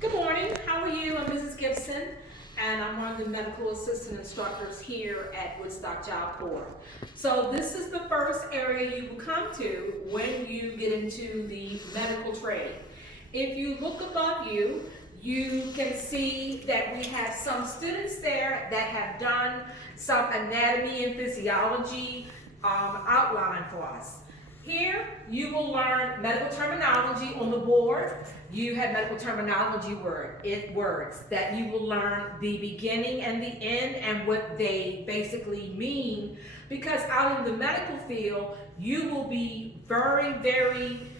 Good morning. How are you? I'm Mrs. Gibson, and I'm one of the medical assistant instructors here at Woodstock Job Corps. So this is the first area you will come to when you get into the medical trade. If you look above you, you can see that we have some students there that have done some anatomy and physiology outline for us. Here, you will learn medical terminology on the board. You have medical terminology words that you will learn the beginning and the end and what they basically mean, because out in the medical field, you will be very, very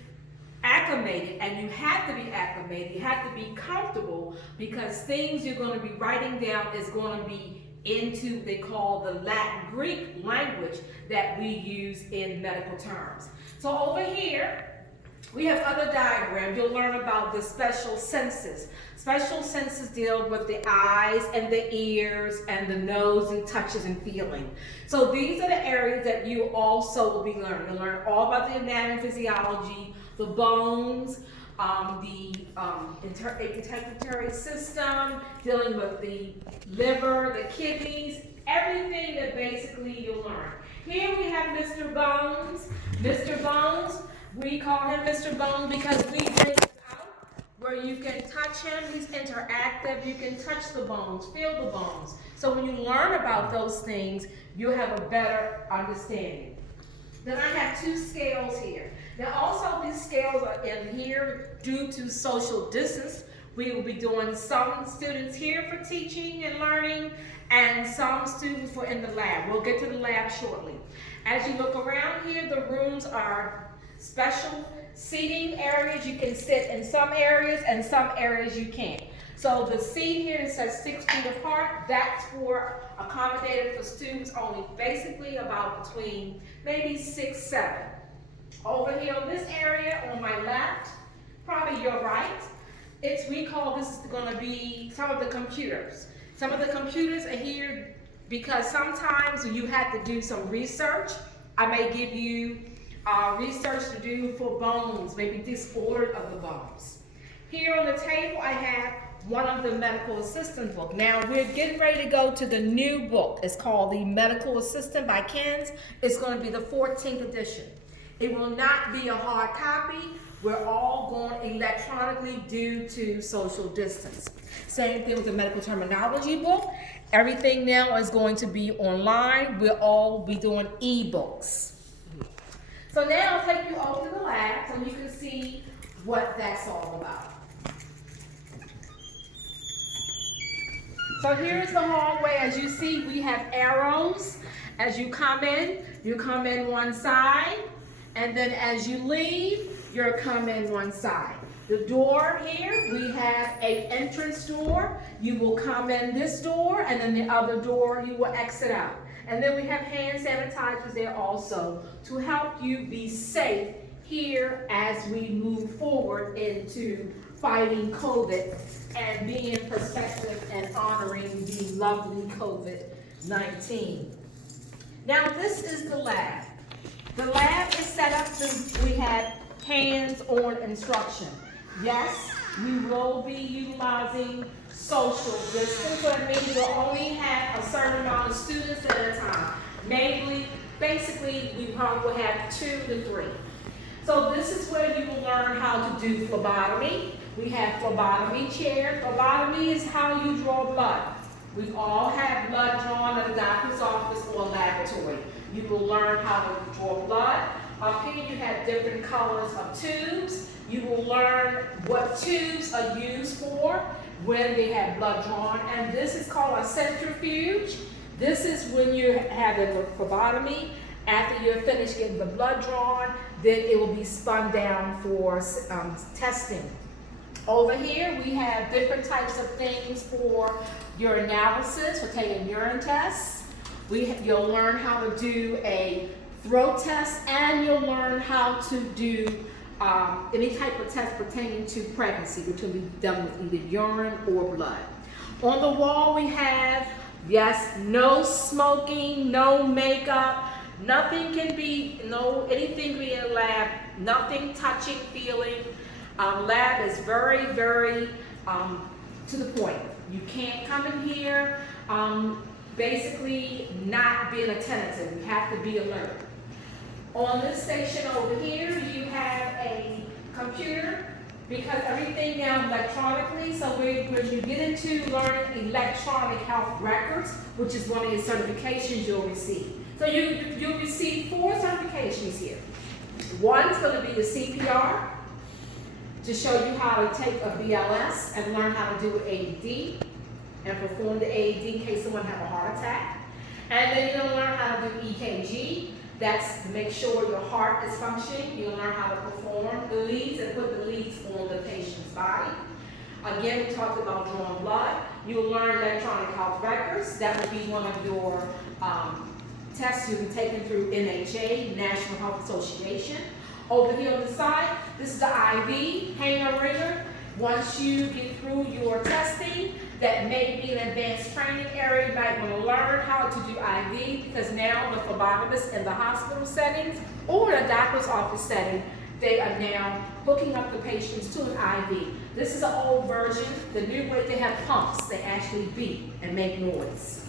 acclimated, and you have to be acclimated. You have to be comfortable, because things you're going to be writing down is going to be into they call the Latin Greek language that we use in medical terms. So over here we have other diagrams. You'll learn about the special senses. Special senses deal with the eyes and the ears and the nose and touches and feeling. So these are the areas that you also will be learning. You'll learn all about the anatomy and physiology, the bones, the integumentary system, dealing with the liver, the kidneys, everything that basically you'll learn. Here we have Mr. Bones. Mr. Bones, we call him Mr. Bones because we bring him out where you can touch him. He's interactive. You can touch the bones, feel the bones. So when you learn about those things, you'll have a better understanding. Then I have two scales here. Now also these scales are in here due to social distance. We will be doing some students here for teaching and learning and some students for in the lab. We'll get to the lab shortly. As you look around here, the rooms are special seating areas. You can sit in some areas and some areas you can't. So the seat here says 6 feet apart. That's for accommodated for students only, basically about between maybe 6, 7. Over here in this area on my left, probably your right, we call this is going to be some of the computers. Some of the computers are here because sometimes you have to do some research. I may give you research to do for bones, maybe disorder of the bones. Here on the table I have one of the medical assistant book. Now we're getting ready to go to the new book. It's called the Medical Assistant by Ken's. It's going to be the 14th edition. It will not be a hard copy. We're all going electronically due to social distance. Same thing with the medical terminology book. Everything now is going to be online. We'll all be doing e-books. So now I'll take you over to the lab so you can see what that's all about. So here's the hallway. As you see, we have arrows. As you come in one side, and then as you leave, you're coming one side. The door here, we have an entrance door. You will come in this door, and then the other door you will exit out. And then we have hand sanitizers there also to help you be safe here as we move forward into fighting COVID and being perspective and honoring the lovely COVID-19. Now this is the lab. The lab is set up so we have hands-on instruction. Yes, we will be utilizing social distance, but it means we'll only have a certain amount of students at a time. Basically, we probably will have 2 to 3. So this is where you will learn how to do phlebotomy. We have phlebotomy chair. Phlebotomy is how you draw blood. We all have blood drawn at a doctor's office or laboratory. You will learn how to draw blood. Up here you have different colors of tubes. You will learn what tubes are used for when they have blood drawn. And this is called a centrifuge. This is when you have a phlebotomy. After you're finished getting the blood drawn, then it will be spun down for testing. Over here we have different types of things for your analysis, for taking urine tests. You'll learn how to do a throat test, and you'll learn how to do any type of test pertaining to pregnancy, which will be done with either urine or blood. On the wall we have, yes, no smoking, no makeup, nothing can be, anything can be in a lab, nothing touching, feeling. Lab is very, very to the point. You can't come in here basically not being attentive. You have to be alert. On this station over here, you have a computer because everything now electronically. So when you get into learning electronic health records, which is one of your certifications you'll receive. So you'll receive 4 certifications here. One's going to be the CPR, to show you how to take a BLS and learn how to do an AED and perform the AED in case someone have a heart attack. And then you'll learn how to do EKG. That's to make sure your heart is functioning. You'll learn how to perform the leads and put the leads on the patient's body. Again, we talked about drawing blood. You'll learn electronic health records. That will be one of your tests you'll be taking through NHA, National Health Association. Over here on the side, this is the IV, hanger ringer. Once you get through your testing, that may be an advanced training area. You might want to learn how to do IV because now the phlebotomists in the hospital settings or the doctor's office setting, they are now hooking up the patients to an IV. This is an old version. The new way, they have pumps. They actually beep and make noise.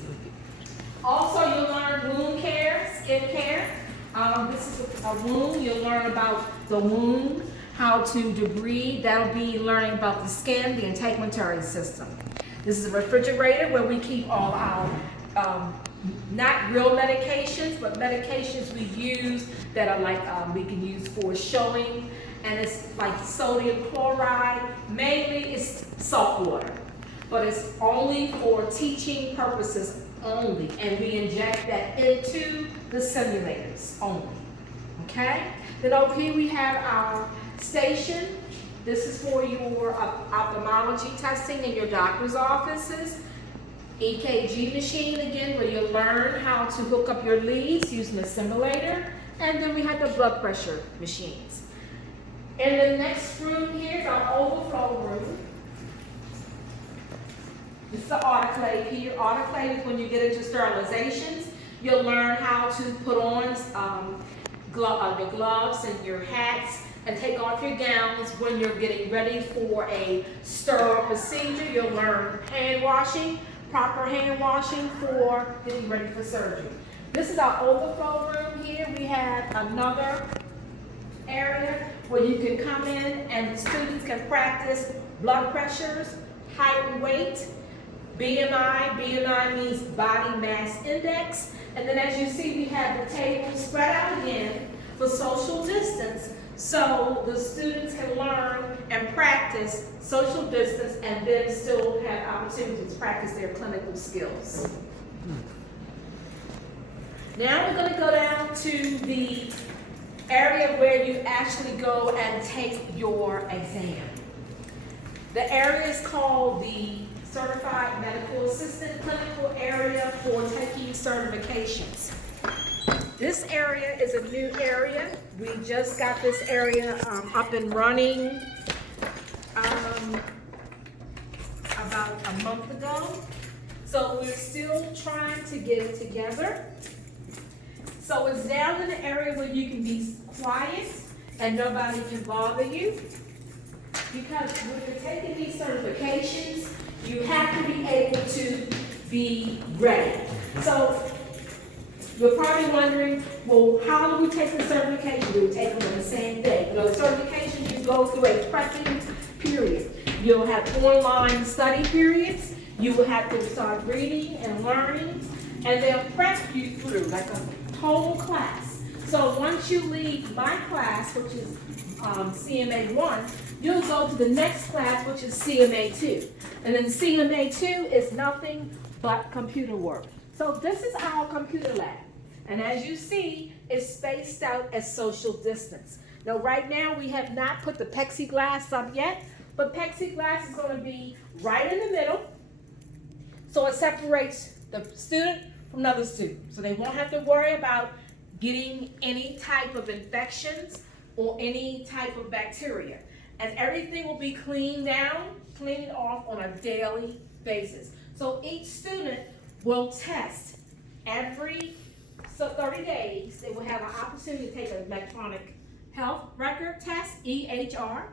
Also, you'll learn wound care, skin care. This is a wound. You'll learn about the wound, how to debride. That'll be learning about the skin, the integumentary system. This is a refrigerator where we keep all our, not real medications, but medications we use that are like, we can use for showing, and it's like sodium chloride. Mainly it's salt water, but it's only for teaching purposes only, and we inject that into the simulators only, okay? Then over here we have our station. This is for your ophthalmology testing in your doctor's offices. EKG machine again, where you'll learn how to hook up your leads using a simulator. And then we have the blood pressure machines. In the next room here is our overflow room. This is the autoclave here. Autoclave is when you get into sterilizations. You'll learn how to put on your gloves and your hats and take off your gowns when you're getting ready for a sterile procedure. You'll learn hand washing, proper hand washing for getting ready for surgery. This is our overflow room here. We have another area where you can come in and the students can practice blood pressures, height and weight, BMI. BMI means body mass index. And then as you see, we have the table spread out again for social distance, so the students can learn and practice social distance and then still have opportunities to practice their clinical skills. Now we're going to go down to the area where you actually go and take your exam. The area is called the Certified Medical Assistant Clinical Area for taking certifications. This area is a new area. We just got this area up and running about a month ago. So we're still trying to get it together. So it's down in the area where you can be quiet and nobody can bother you. Because when you're taking these certifications, you have to be able to be ready. So you're probably wondering, well, how do we take the certification? Do we take them in the same day? You know, the certification, you go through a prepping period. You'll have online study periods. You will have to start reading and learning, and they'll prep you through like a total class. So once you leave my class, which is CMA 1, you'll go to the next class, which is CMA 2. And then CMA 2 is nothing but computer work. So this is our computer lab. And as you see, it's spaced out as social distance. Now right now we have not put the plexiglass up yet, but plexiglass is going to be right in the middle. So it separates the student from another student. So they won't have to worry about getting any type of infections or any type of bacteria. And everything will be cleaned off on a daily basis. So each student will test every 30 days. They will have an opportunity to take an electronic health record test, EHR.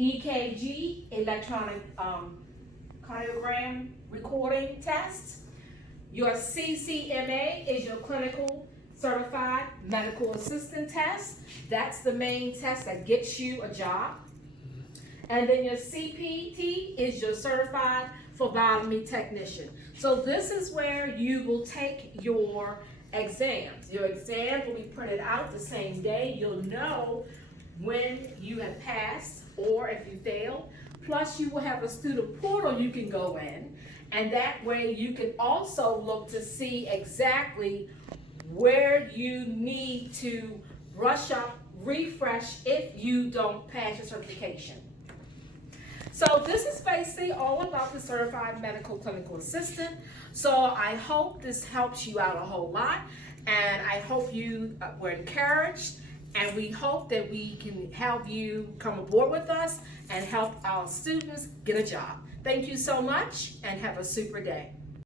EKG, electronic cardiogram recording test. Your CCMA is your clinical certified medical assistant test. That's the main test that gets you a job. And then your CPT is your certified phlebotomy technician. So this is where you will take your exams. Your exams will be printed out the same day. You'll know when you have passed or if you failed. Plus you will have a student portal you can go in, and that way you can also look to see exactly where you need to brush up, refresh if you don't pass your certification. So this is basically all about the Certified Medical Clinical Assistant. So I hope this helps you out a whole lot, and I hope you were encouraged, and we hope that we can help you come aboard with us and help our students get a job. Thank you so much, and have a super day.